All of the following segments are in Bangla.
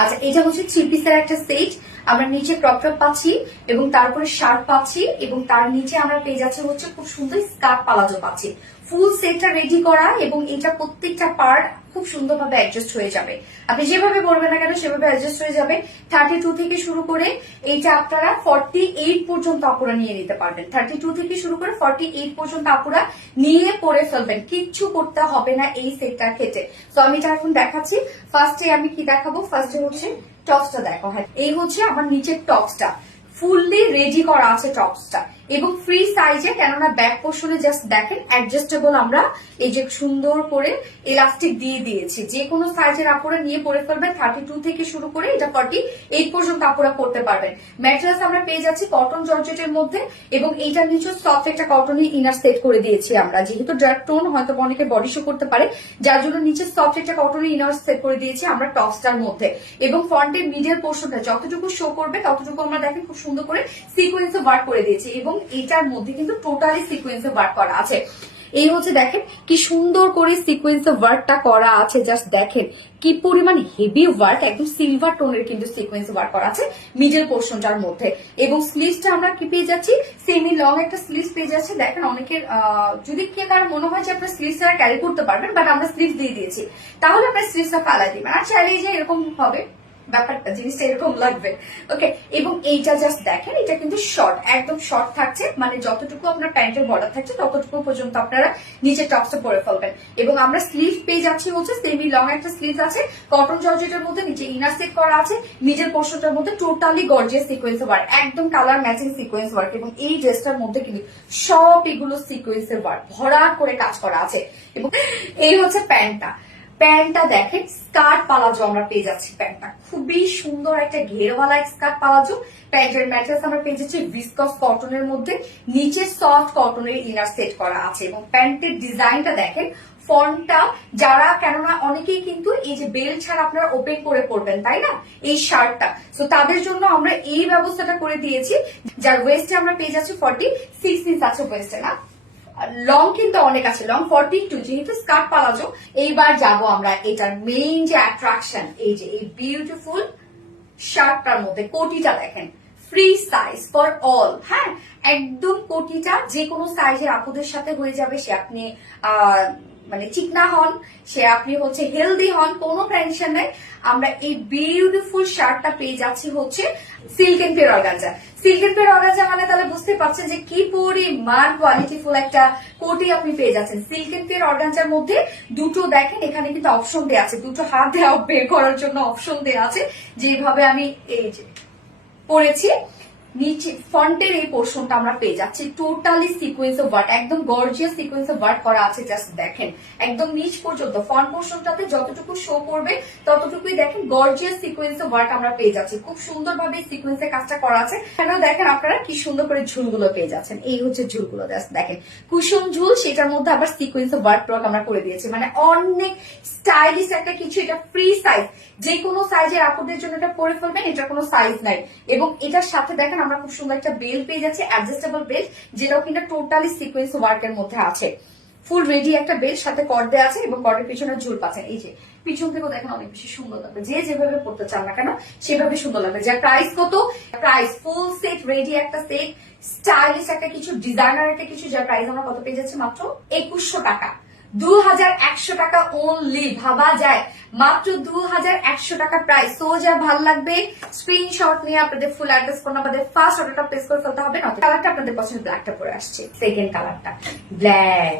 আচ্ছা, এটা হচ্ছে 3 পিসের একটা সেট। আমরা নিচে ক্রপ টপ পাচ্ছি এবং তারপরে শার্ট পাচ্ছি এবং তার নিচে আমরা পেয়ে যাচ্ছি হচ্ছে খুব সুন্দর স্কার্ট পালাজো পাচ্ছি। ফুল সেটটা রেডি করা এবং এটা প্রত্যেকটা পার্ট খুব সুন্দরভাবে অ্যাডজাস্ট হয়ে যাবে। আপনি যেভাবে বলবেন না কেন সেভাবে অ্যাডজাস্ট হয়ে যাবে। 32 থেকে শুরু করে এইটা আপনারা 48 পর্যন্ত আপুরা নিয়ে নিতে পারবেন। 32 থেকে শুরু করে 48 পর্যন্ত আপুরা নিয়ে পরে ফেলবেন, কিচ্ছু করতে হবে না এই সেটটার ক্ষেত্রে। তো আমি এটা এখন দেখাচ্ছি। ফার্স্টে আমি কি দেখাবো? ফার্স্টে হচ্ছে টপসটা দেখো। হ্যাঁ, এই হচ্ছে আমার নিচের টপসটা, ফুললি রেডি করা আছে টপসটা এবং ফ্রি সাইজে, কেননা ব্যাক পোর্শনে জাস্ট দেখেন অ্যাডজাস্টেবল আমরা এই যে সুন্দর করে ইলাস্টিক দিয়ে দিয়েছি। যে কোনো সাইজের আপুরা নিয়ে পরে ফেলবেন। 32 থেকে শুরু করে এটা 48 পর্যন্ত আপুরা পড়তে পারবেন। ম্যাটেরিয়ালস আমরা পেয়ে যাচ্ছি কটন জর্জেটের মধ্যে এবং এইটার নিচে সফট একটা কটনের ইনার সেট করে দিয়েছি আমরা, যেহেতু ডার্ক টোন হয়তো অনেকে বডি শো করতে পারে, যার জন্য নিচে সফট একটা কটনের ইনার সেট করে দিয়েছি আমরা টপসটার মধ্যে। এবং ফ্রন্টের মিডল পোর্শনটা যতটুকু শো করবে ততটুকু আমরা দেখেন খুব সুন্দর করে সিকোয়েন্সে ওয়ার্ক করে দিয়েছি এবং এটার মধ্যে কিন্তু টোটালি সিকোয়েন্সে ওয়ার্ক করা আছে। এই হচ্ছে দেখেন কি সুন্দর করে সিকোয়েন্সে ওয়ার্কটা করা আছে, জাস্ট দেখেন কি পরিমাণ হেভি ওয়ার্ক, একদম সিলভার টোনের কিন্তু সিকোয়েন্স ওয়ার্ক করা আছে মিডল পোর্শনটার মধ্যে। এবং স্লিভসটা আমরা কি পেয়ে যাচ্ছি? সেমি লং একটা স্লিভস পেয়ে যাচ্ছে। দেখেন অনেকের যদি কে কারো মনে হয় যে আপনার স্লিভস ক্যারি করতে পারবেন, বাট আমরা স্লিভস দিয়ে দিয়েছি, তাহলে আপনার স্লিভসটা ফালাই দিবেন। আর চাইলে যে এরকম হবে ব্যাপারটা, জিনিসটা এরকম লাগবে। ওকে, এবং এইটা জাস্ট দেখেন, এটা কিন্তু শর্ট, একদম শর্ট থাকছে, মানে যতটুকু আপনার প্যান্টের বর্ডার থাকছে ততটুকু পর্যন্ত আপনারা নিচে টপসে পরে ফেলবেন। এবং আমরা স্লিভ পেয়ে যাচ্ছি হচ্ছে সেমি লং একটা স্লিভ আছে কটন জর্জেটের মধ্যে, নিচে ইনার সেট করা আছে, মিডল পোর্শনটার মধ্যে টোটালি গর্জিয়াস সিকোয়েন্স ওয়ার্ক, একদম কালার ম্যাচিং সিকোয়েন্স ওয়ার্ক। এবং এই ড্রেসটার মধ্যে কিন্তু সব এগুলো সিকোয়েন্সের ওয়ার্ক ভরাট করে কাজ করা আছে। এবং এই হচ্ছে প্যান্টটা দেখেন স্কার্ট পালাজো আমরা পেয়ে যাচ্ছি। প্যান্টটা খুবই সুন্দর একটা ঘেরওয়ালা স্কার্ট পালাজো। প্যান্টের ম্যাটেরিয়ালস আমরা পেয়ে যাচ্ছি ভিসকস কটনের মধ্যে, নিচে সফট কটনের ইনার সেট করা আছে। এবং প্যান্টের ডিজাইনটা দেখেন, ফন্টটা যারা, কেননা অনেকেই কিন্তু এই যে বেল্ট ছাড়া আপনারা ওপেন করে পড়বেন তাই না এই শার্টটা, তো তাদের জন্য আমরা এই ব্যবস্থাটা করে দিয়েছি। যার ওয়েস্টে আমরা পেয়ে যাচ্ছি 46 ইঞ্চ আছে ওয়েস্টে, না লং কিন্তু অনেক আছে, লং 42, যেহেতু স্কার্ট পালাজো। এইবার যাব আমরা এটার মেইন যে অ্যাট্রাকশন, এই যে এই বিউটিফুল শার্টটার মধ্যে কোটিটা দেখেন, ফ্রি সাইজ ফর অল। হ্যাঁ, একদম কোটিটা যে কোনো সাইজের আপুদের সাথে হয়ে যাবে। সে আপনি মানে চিকনা হন, সে আপনি হচ্ছে হেলদি হন, কোনো টেনশন নেই। আমরা এই বিউটিফুল শার্টটা পেয়ে যাচ্ছি হচ্ছে silk and pure organza. Silk and pure organza মানে তাহলে বুঝতে পারছেন যে কি পরিমাণ কোয়ালিটিফুল একটা কোটি আপনি পেয়ে যাচ্ছেন। সিল্ক এন্ড পিওর অর্গানজার মধ্যে দুটো দেখেন এখানে কিন্তু অপশন দেওয়া আছে, দুটো হাত দেওয়া বের করার জন্য অপশন দেওয়া আছে, যেভাবে আমি এই যে পরেছি। নিচে ফ্রন্টের এই পোর্শনটা আমরা পেয়ে যাচ্ছি টোটালি সিকোয়েন্স অফ ওয়ার্ক, একদম গর্জিয়াস সিকোয়েন্স অফ ওয়ার্ক করা আছে। জাস্ট দেখেন একদম নিচ পর্যন্ত ফ্রন্ট পোর্শনটাতে যতটুকু শো করবে ততটুকুই দেখেন গর্জিয়াস সিকোয়েন্স অফ ওয়ার্ক আমরা পেয়ে যাচ্ছি। খুব সুন্দরভাবে সিকোয়েন্সের কাজটা করা আছে। এখানেও দেখেন আপনারা কি সুন্দর করে ঝুলগুলো পেয়ে যাচ্ছেন। এই হচ্ছে ঝুলগুলো, জাস্ট দেখেন কুশন ঝুল, সেটার মধ্যে আবার সিকোয়েন্স অফ ওয়ার্ক আমরা করে দিয়েছি, মানে অনেক স্টাইলিশ একটা কিছু। এটা ফ্রি সাইজ, যে কোনো সাইজের আপুদের জন্য এটা পরে ফেলবেন, এটা কোনো সাইজ নাই। এবং এটার সাথে দেখেন আমরা খুব সুন্দর একটা বেল্ট পেয়ে যাচ্ছি, অ্যাডজাস্টেবল বেল্ট, যেটাও কিন্তু টোটালি সিকোয়েন্স ওয়ার্কের মধ্যে আছে। ফুল রেডি একটা বেল্ট, সাথে কর্ডে আছে এবং কর্ডের পিছনে ঝুল পাচ্ছেন। এই যে পিছন থেকেও দেখেন অনেক বেশি সুন্দর লাগবে, যে যেভাবে পড়তে চান না কেন সেভাবে সুন্দর লাগবে। যার প্রাইস কত? প্রাইস ফুল সেট রেডি একটা সেট, স্টাইলিশ একটা কিছু, ডিজাইনার একটা কিছু, যার প্রাইস আমরা কত পেয়ে যাচ্ছি? মাত্র 2100 টাকা, 2100 টাকা অনলি। ভাবা যায়, মাত্র 2100 টাকা প্রাইস। তো যা ভালো লাগবে স্ক্রিনশট নিয়ে আপনাদের full address phone number first অর্ডারটা প্লেস করে ফেলতে হবে। না কালারটা আপনাদের পছন্দ, ব্ল্যাকটা পরে আসছে, সেকেন্ড কালারটা ব্ল্যাক।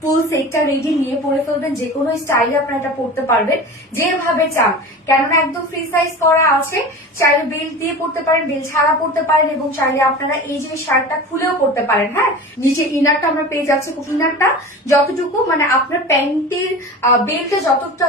ফুল সেটটা রেডি নিয়ে পরে ফেলবেন, যে কোনো স্টাইলে আপনারা এটা পড়তে পারবেন যেভাবে চান, কেননা একদম ফ্রি সাইজ করা আছে। চাইলে বেল্ট দিয়ে পড়তে পারেন, বেল্ট ছাড়া পড়তে পারেন, এবং চাইলে আপনারা এই যে শার্টটা খুলেও পড়তে পারেন। হ্যাঁ, নিচে ইনারটা আমরা পেয়ে যাচ্ছি, ইনারটা যতটুকু মানে আপনার প্যান্টের বেল্টে যতটা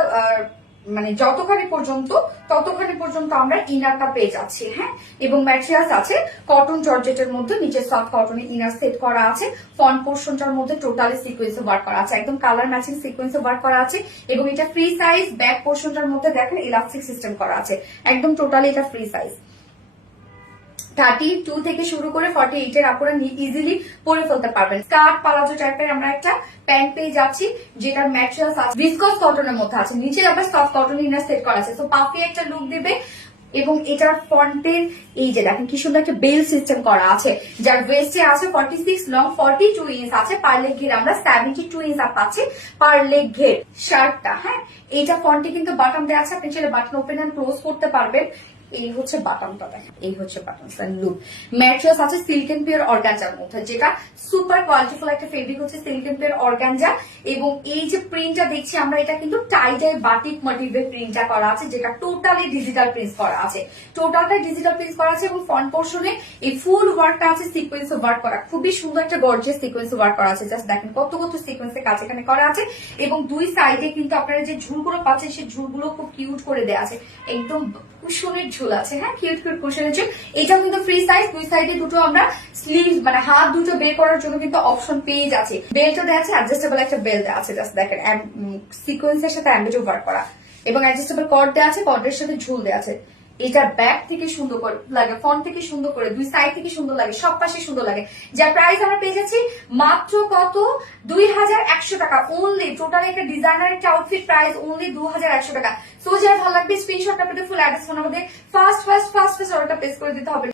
মানে যতখানি পর্যন্ত ততখানি পর্যন্ত আমরা ইনারটা পেয়ে যাচ্ছি। হ্যাঁ, এবং ম্যাটেরিয়ালস আছে কটন জর্জেটের মধ্যে, নিচে সফট কটনের ইনার সেট করা আছে। ফ্রন্ট পোর্শনটার মধ্যে টোটালি সিকোয়েন্স ওয়ার্ক করা আছে, একদম কালার ম্যাচিং সিকোয়েন্স ওয়ার্ক করা আছে। এবং এটা ফ্রি সাইজ। ব্যাক পোর্শনটার মধ্যে দেখেন ইলাস্টিক সিস্টেম করা আছে, একদম টোটালি এটা ফ্রি সাইজ। 32 থেকে শুরু করে 48 এর আপনারা ইজিলি পরে ফেলতে পারবেন। স্কার্ট পালাজো টাইপের আমরা একটা প্যান্ট পেয়ে যাচ্ছি, যেটার ম্যাটেরিয়ালস আছে ভিসকস কটনের মধ্যে আছে, নিচে আবার সফট কটন ইনার সেট করা আছে, তো পাফি একটা লুক দিবে। এবং এটার ফ্রন্টের এই যে দেখেন কি সুন্দর একটা বেল সিস্টেম করা আছে, যার ওয়েস্টে আছে 46 লং, 42 ইঞ্চ আছে, পার লেগ ঘের আমরা 72 ইঞ্চ পাচ্ছি পার লেগ ঘের। শার্টটা হ্যাঁ, এইটা ফ্রন্টে কিন্তু বাটন দেওয়া আছে, আপনি চাইলে বাটন ওপেন এন্ড ক্লোজ করতে পারবেন। এই হচ্ছে বাটনটা, দেখেন এই হচ্ছে বাটন লুক। ম্যাটেরিয়ালস আছে সিল্ক এন্ড পিওর অর্গানজার মধ্যে, যেটা সুপার কোয়ালিটিফুল একটা ফেব্রিক হচ্ছে সিল্ক এন্ড পিওর অর্গানজা। এবং এই যে প্রিন্টটা দেখছি আমরা, এটা কিন্তু টাই ডাই বাটিক মোটিভের প্রিন্টটা করা আছে, যেটা টোটালি ডিজিটাল প্রিন্ট করা আছে, টোটালটাই ডিজিটাল প্রিন্ট করা আছে। এবং ফ্রন্ট পোর্শনে এই ফুল ওয়ার্কটা আছে সিকোয়েন্স ওয়ার্ক করা, খুবই সুন্দর একটা গর্জিয়াস সিকোয়েন্স ওয়ার্ক করা আছে। জাস্ট দেখেন কত কত সিকোয়েন্সের কাজ এখানে করা আছে। এবং দুই সাইডে কিন্তু আপনারা যে ঝুলগুলো পাচ্ছেন, সেই ঝুলগুলো খুব কিউট করে দেওয়া আছে, একদম কুশনের ঝুল আছে, হ্যাঁ কিউট কিউট কুশনের ঝুল। এটাও কিন্তু ফ্রি সাইজ, দুই সাইডে দুটো আমরা স্লিভ মানে হাত দুটো বের করার জন্য কিন্তু অপশন পেয়ে যাচ্ছে। বেল্টও দেওয়া আছে, অ্যাডজাস্টেবল একটা বেল্ট আছে, জাস্ট দেখেন সিকোয়েন্সের সাথে অ্যাম্বিট ওয়ার্ক করা, এবং অ্যাডজাস্টেবল কর্ড দেওয়া আছে, কর্ডের সাথে ঝুল দেওয়া আছে। এটা ব্যাক থেকে সুন্দর করে লাগে, ফ্রন্ট থেকে সুন্দর করে, দুই সাইড থেকে সুন্দর লাগে, সব পাশে সুন্দর লাগে। যার প্রাইস আমরা পেয়ে যাচ্ছি মাত্র কত 2100 টাকা অনলি। টোটাল একটা ডিজাইনার একটা আউটফিট প্রাইস অনলি 2100 টাকা। সো যার ভালো লাগবে স্ক্রিনশটটা পেতে ফুল অ্যাড্রেস ফোন আমাদের ফার্স্ট অর্ডারটা প্লেস করে দিতে হবে।